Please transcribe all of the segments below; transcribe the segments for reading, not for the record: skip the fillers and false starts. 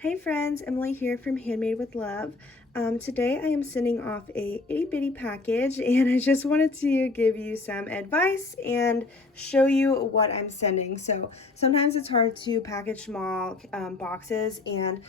Hey friends, Emily here from Handmade with Love. Today I am sending off a itty bitty package and I just wanted to give you some advice and show you what I'm sending. So sometimes it's hard to package small boxes, and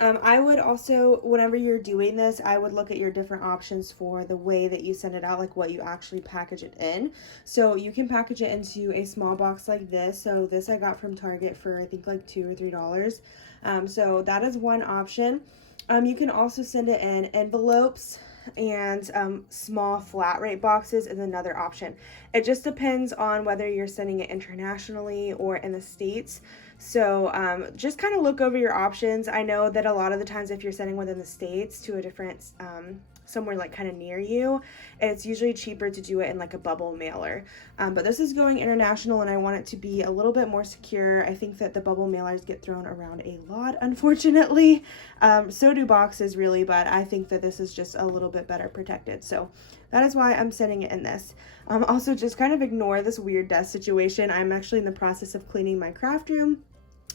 I would also, whenever you're doing this, I would look at your different options for the way that you send it out, like what you actually package it in. So you can package it into a small box like this. So this I got from Target for I think like $2 or $3. So that is one option. You can also send it in envelopes, and small flat rate boxes is another option. It just depends on whether you're sending it internationally or in the States. So just kind of look over your options. I know that a lot of the times if you're sending within the States to a different somewhere like kind of near you, it's usually cheaper to do it in like a bubble mailer. But this is going international and I want it to be a little bit more secure. I think that the bubble mailers get thrown around a lot, unfortunately. So do boxes really, but I think that this is just a little bit better protected. So that is why I'm sending it in this. Also, just kind of ignore this weird desk situation. I'm actually in the process of cleaning my craft room.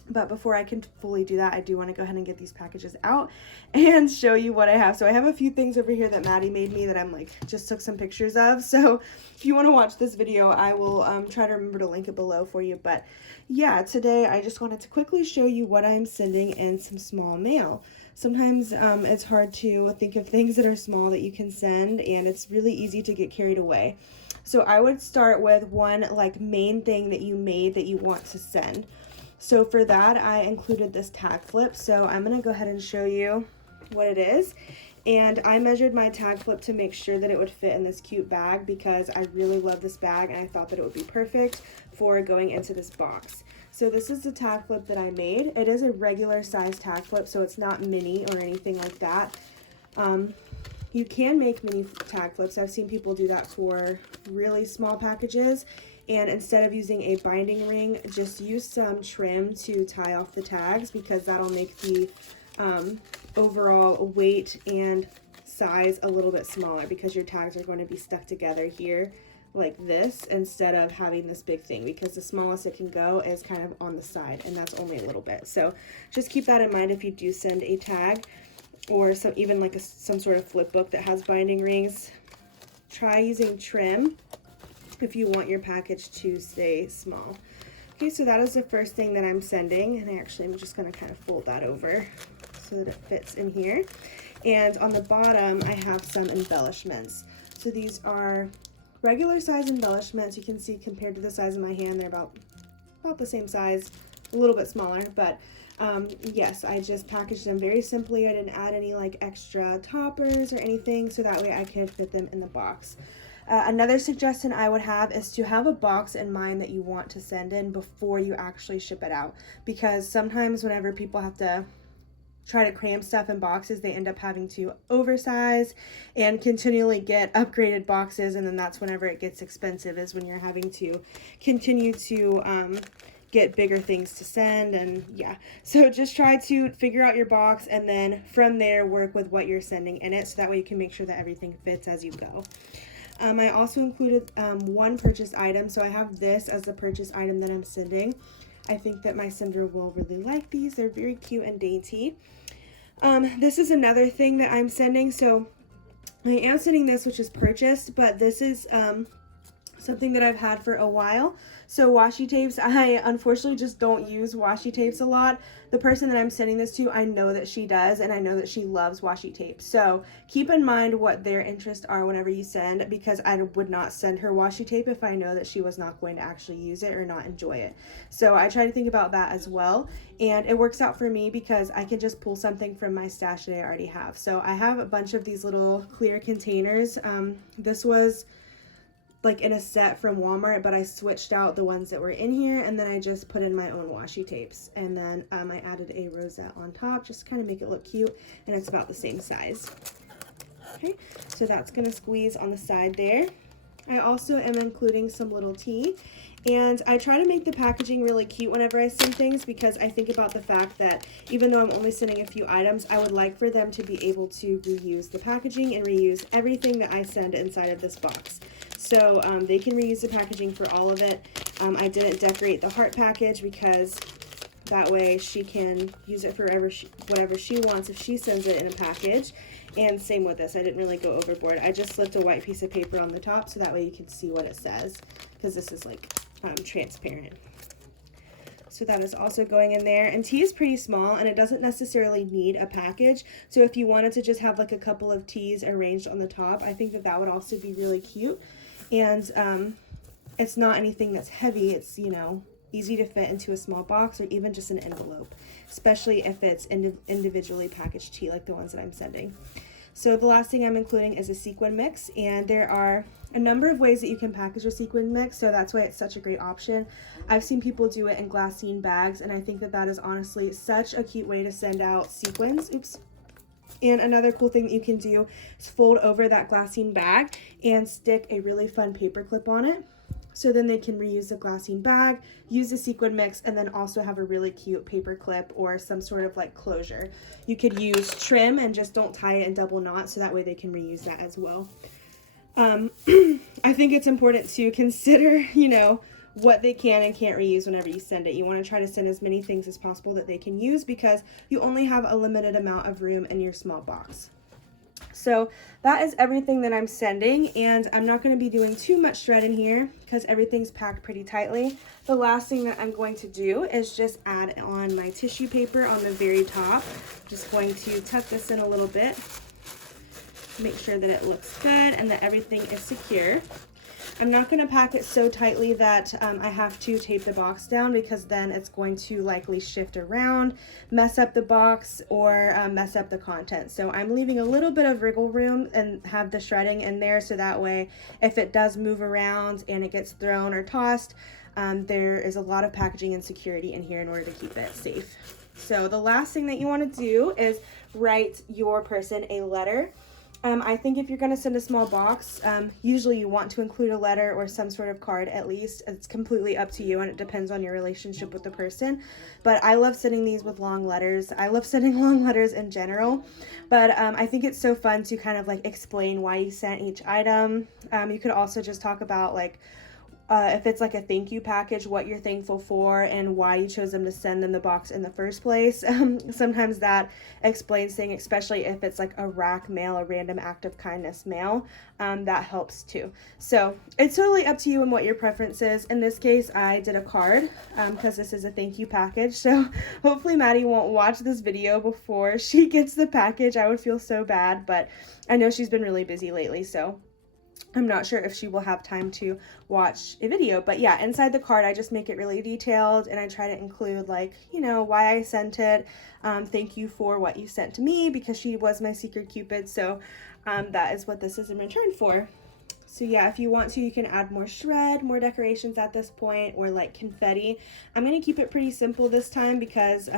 But before I can fully do that, I do want to go ahead and get these packages out and show you what I have. So I have a few things over here that Maddie made me that I'm like just took some pictures of. So if you want to watch this video, I will try to remember to link it below for you. But yeah, today I just wanted to quickly show you what I'm sending in some small mail. Sometimes it's hard to think of things that are small that you can send, and it's really easy to get carried away. So I would start with one like main thing that you made that you want to send. So for that, I included this tag flip. So I'm going to go ahead and show you what it is. And I measured my tag flip to make sure that it would fit in this cute bag because I really love this bag and I thought that it would be perfect for going into this box. So this is the tag flip that I made. It is a regular size tag flip, so it's not mini or anything like that. You can make mini tag flips. I've seen people do that for really small packages. And instead of using a binding ring, just use some trim to tie off the tags because that'll make the overall weight and size a little bit smaller because your tags are going to be stuck together here like this instead of having this big thing, because the smallest it can go is kind of on the side and that's only a little bit. So just keep that in mind if you do send a tag or even like some sort of flip book that has binding rings. Try using trim if you want your package to stay small. Okay, so that is the first thing that I'm sending, and I'm just going to kind of fold that over so that it fits in here. And on the bottom I have some embellishments. So these are regular size embellishments. You can see compared to the size of my hand, they're about the same size, a little bit smaller, but yes, I just packaged them very simply. I didn't add any like extra toppers or anything, so that way I could fit them in the box. Another suggestion I would have is to have a box in mind that you want to send in before you actually ship it out, because sometimes whenever people have to try to cram stuff in boxes, they end up having to oversize and continually get upgraded boxes, and then that's whenever it gets expensive, is when you're having to continue to get bigger things to send. And yeah, so just try to figure out your box and then from there work with what you're sending in it, so that way you can make sure that everything fits as you go. I also included one purchase item, so I have this as the purchase item that I'm sending. I think that my sender will really like these. They're very cute and dainty. This is another thing that I'm sending. So I am sending this, which is purchased, but this is something that I've had for a while. So washi tapes, I unfortunately just don't use washi tapes a lot. The person that I'm sending this to, I know that she does, and I know that she loves washi tape. So keep in mind what their interests are whenever you send, because I would not send her washi tape if I know that she was not going to actually use it or not enjoy it. So I try to think about that as well. And it works out for me because I can just pull something from my stash that I already have. So I have a bunch of these little clear containers. This was like in a set from Walmart, but I switched out the ones that were in here, and then I just put in my own washi tapes, and then I added a rosette on top just to kind of make it look cute, and it's about the same size. Okay, so that's gonna squeeze on the side there. I also am including some little tea, and I try to make the packaging really cute whenever I send things, because I think about the fact that even though I'm only sending a few items, I would like for them to be able to reuse the packaging and reuse everything that I send inside of this box. So they can reuse the packaging for all of it. I didn't decorate the heart package because That way she can use it for whatever she wants if she sends it in a package. And same with this, I didn't really go overboard. I just slipped a white piece of paper on the top so that way you can see what it says, because this is like transparent. So that is also going in there. And tea is pretty small and it doesn't necessarily need a package. So if you wanted to just have like a couple of teas arranged on the top, I think that that would also be really cute. And it's not anything that's heavy. It's, you know, easy to fit into a small box or even just an envelope, especially if it's individually packaged tea like the ones that I'm sending. So the last thing I'm including is a sequin mix, and there are a number of ways that you can package a sequin mix, so that's why it's such a great option. I've seen people do it in glassine bags, and I think that that is honestly such a cute way to send out sequins. Oops. And another cool thing that you can do is fold over that glassine bag and stick a really fun paper clip on it. So then they can reuse the glassine bag, use the sequin mix, and then also have a really cute paper clip or some sort of like closure. You could use trim and just don't tie it in double knots, so that way they can reuse that as well. I think it's important to consider, you know, what they can and can't reuse whenever you send it. You want to try to send as many things as possible that they can use, because you only have a limited amount of room in your small box. So that is everything that I'm sending, and I'm not going to be doing too much shred in here because everything's packed pretty tightly. The last thing that I'm going to do is just add on my tissue paper on the very top. Just going to tuck this in a little bit, make sure that it looks good and that everything is secure. I'm not going to pack it so tightly that I have to tape the box down, because then it's going to likely shift around, mess up the box, or mess up the content. So I'm leaving a little bit of wriggle room and have the shredding in there, so that way if it does move around and it gets thrown or tossed, there is a lot of packaging and security in here in order to keep it safe. So the last thing that you want to do is write your person a letter. I think if you're going to send a small box, usually you want to include a letter or some sort of card at least. It's completely up to you, and it depends on your relationship with the person. But I love sending these with long letters. I love sending long letters in general. But I think it's so fun to kind of like explain why you sent each item. You could also just talk about like, if it's like a thank you package, what you're thankful for and why you chose them to send them the box in the first place. Sometimes that explains things, especially if it's like a RAK mail, a random act of kindness mail. That helps too. So it's totally up to you and what your preference is. In this case, I did a card because this is a thank you package. So hopefully Maddie won't watch this video before she gets the package. I would feel so bad, but I know she's been really busy lately, so I'm not sure if she will have time to watch a video. But yeah, inside the card I just make it really detailed, and I try to include like, you know, why I sent it, thank you for what you sent to me, because she was my secret Cupid. So that is what this is in return for. So yeah, if you want to, you can add more shred, more decorations at this point, or like confetti. I'm going to keep it pretty simple this time because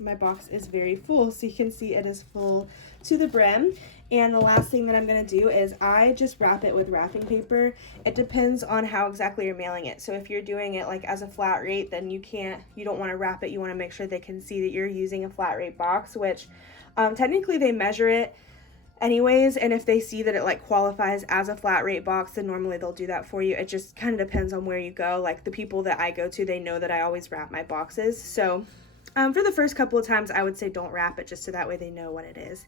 my box is very full, so you can see it is full to the brim. And the last thing that I'm going to do is I just wrap it with wrapping paper. It depends on how exactly you're mailing it. So if you're doing it like as a flat rate, then you don't want to wrap it. You want to make sure they can see that you're using a flat rate box, which technically they measure it anyways, and if they see that it like qualifies as a flat rate box, then normally they'll do that for you. It just kind of depends on where you go. Like the people that I go to, they know that I always wrap my boxes. So for the first couple of times, I would say don't wrap it, just so that way they know what it is.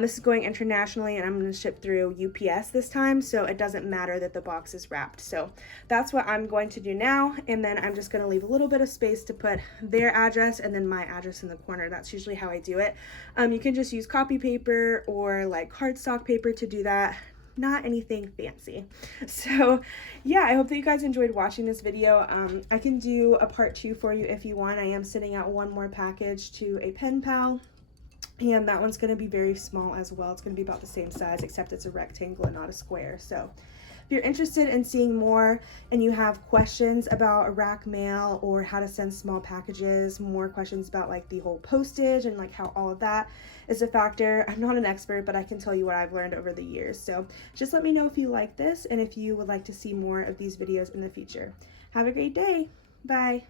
This is going internationally, and I'm going to ship through UPS this time, so it doesn't matter that the box is wrapped. So that's what I'm going to do now, and then I'm just going to leave a little bit of space to put their address and then my address in the corner. That's usually how I do it. You can just use copy paper or like cardstock paper to do that. Not anything fancy. So yeah, I hope that you guys enjoyed watching this video. I can do a part 2 for you if you want. I am sending out one more package to a pen pal, and that one's going to be very small as well. It's going to be about the same size, except it's a rectangle and not a square. So if you're interested in seeing more and you have questions about a RAK mail or how to send small packages, more questions about like the whole postage and like how all of that is a factor, I'm not an expert, but I can tell you what I've learned over the years. So just let me know if you like this and if you would like to see more of these videos in the future. Have a great day. Bye.